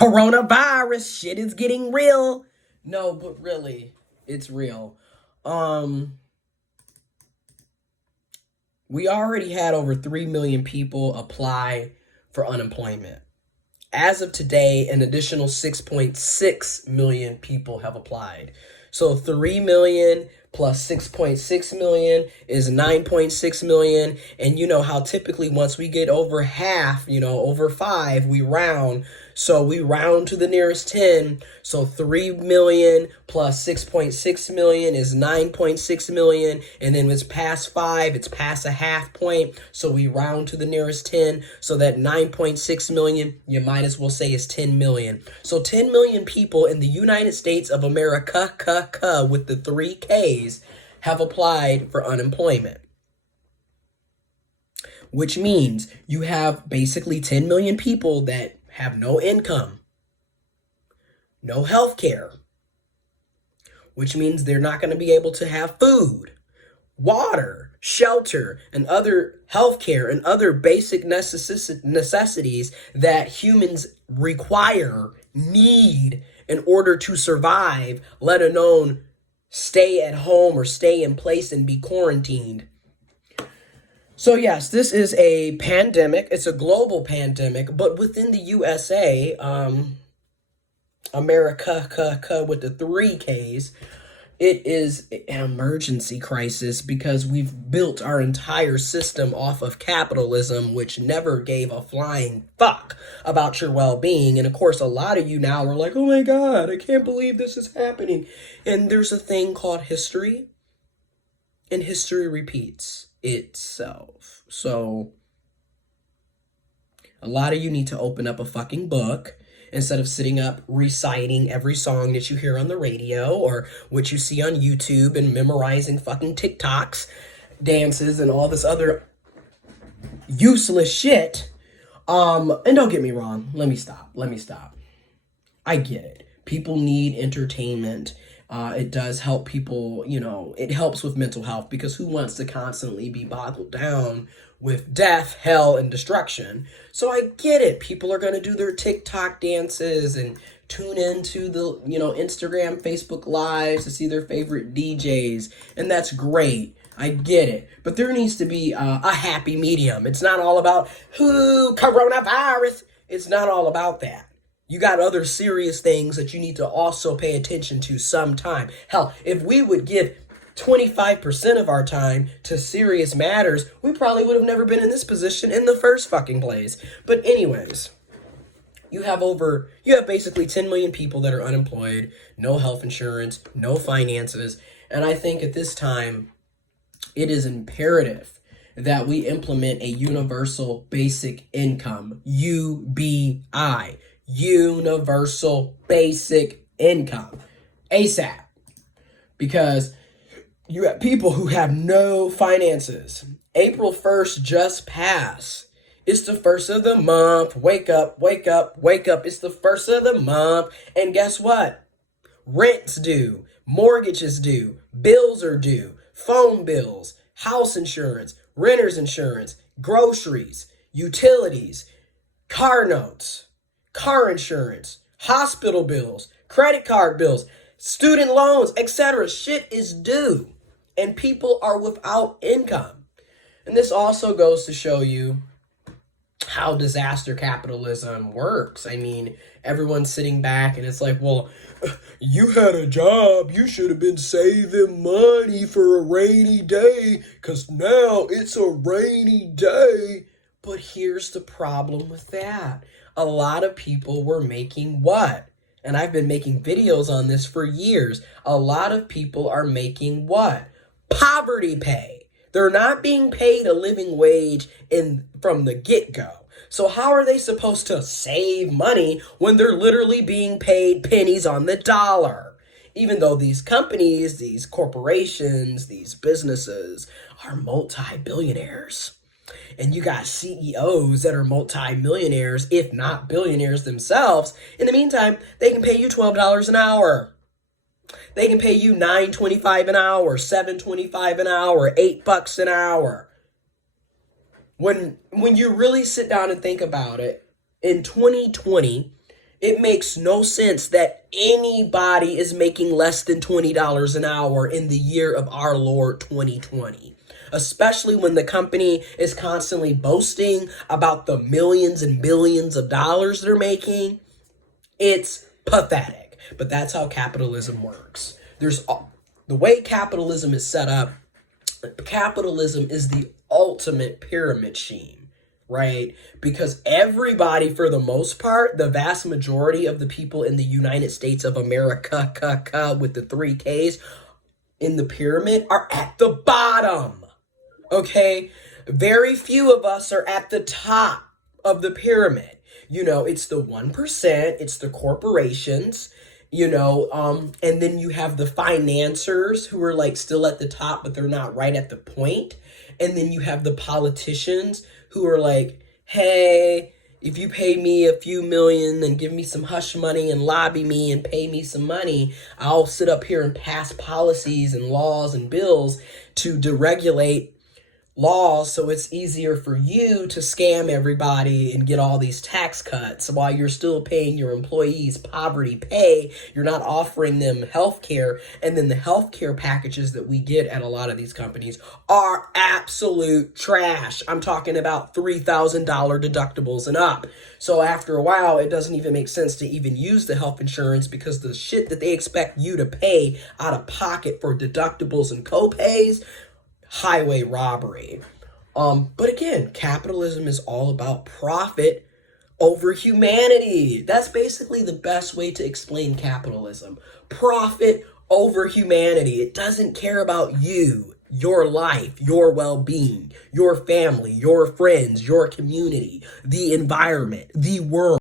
Coronavirus shit is getting real. No, but really, it's real. We already had over 3 million people apply for unemployment. As of today, an additional 6.6 million people have applied. So 3 million plus 6.6 million is 9.6 million. And you know how typically once we get over half, over 5, we round. So we round to the nearest 10. So 3 million plus 6.6 million is 9.6 million. And then when it's past 5, it's past a half point. So we round to the nearest 10. So that 9.6 million, you might as well say is 10 million. So 10 million people in the United States of America, with the 3 Ks, have applied for unemployment. Which means you have basically 10 million people that have no income, no health care, which means they're not going to be able to have food, water, shelter, and other health care and other basic necessities that humans require, need in order to survive, let alone stay at home or stay in place and be quarantined. So yes, this is a pandemic. It's a global pandemic, but within the USA, America, with the 3 Ks, it is an emergency crisis because we've built our entire system off of capitalism, which never gave a flying fuck about your well-being. And of course, a lot of you now are like, oh my God, I can't believe this is happening. And there's a thing called history, and history repeats itself. So a lot of you need to open up a fucking book instead of sitting up reciting every song that you hear on the radio or what you see on YouTube and memorizing fucking TikToks, dances, and all this other useless shit. And don't get me wrong, let me stop. I get it. People need entertainment. It does help people, it helps with mental health because who wants to constantly be boggled down with death, hell, and destruction? So I get it. People are going to do their TikTok dances and tune into the, Instagram, Facebook lives to see their favorite DJs. And that's great. I get it. But there needs to be a happy medium. It's not all about, coronavirus. It's not all about that. You got other serious things that you need to also pay attention to sometime. Hell, if we would give 25% of our time to serious matters, we probably would have never been in this position in the first fucking place. But anyways, you have basically 10 million people that are unemployed, no health insurance, no finances. And I think at this time, it is imperative that we implement a universal basic income, UBI. Universal basic income ASAP, because you have people who have no finances. April 1st just passed. It's the first of the month. Wake up, wake up, wake up. It's the first of the month. And guess what? Rent's due, mortgages due, bills are due, phone bills, house insurance, renter's insurance, groceries, utilities, car notes, car insurance, hospital bills, credit card bills, student loans, etc. Shit is due. And people are without income. And this also goes to show you how disaster capitalism works. I mean, everyone's sitting back and it's like, well, you had a job. You should have been saving money for a rainy day because now it's a rainy day. But here's the problem with that. A lot of people were making what? And I've been making videos on this for years. A lot of people are making what? Poverty pay. They're not being paid a living wage from the get-go. So how are they supposed to save money when they're literally being paid pennies on the dollar? Even though these companies, these corporations, these businesses are multi-billionaires. And you got CEOs that are multi-millionaires, if not billionaires themselves. In the meantime, they can pay you $12 an hour. They can pay you $9.25 an hour, $7.25 an hour, $8 an hour. When you really sit down and think about it, in 2020, It makes no sense that anybody is making less than $20 an hour in the year of our Lord 2020. Especially when the company is constantly boasting about the millions and billions of dollars they're making. It's pathetic. But that's how capitalism works. The way capitalism is set up, capitalism is the ultimate pyramid scheme, right? Because everybody, for the most part, the vast majority of the people in the United States of America, with the 3 Ks in the pyramid, are at the bottom. Okay? Very few of us are at the top of the pyramid. It's the 1%, it's the corporations, and then you have the financiers who are like still at the top, but they're not right at the point. And then you have the politicians who are like, hey, if you pay me a few million and give me some hush money and lobby me and pay me some money, I'll sit up here and pass policies and laws and bills to deregulate laws so it's easier for you to scam everybody and get all these tax cuts while you're still paying your employees poverty pay. You're not offering them health care, and then the health care packages that we get at a lot of these companies are absolute trash. I'm talking about $3,000 deductibles and up. So after a while, it doesn't even make sense to even use the health insurance, because the shit that they expect you to pay out of pocket for deductibles and co-pays, highway robbery. But again, capitalism is all about profit over humanity. That's basically the best way to explain capitalism. Profit over humanity. It doesn't care about you, your life, your well-being, your family, your friends, your community, the environment, the world.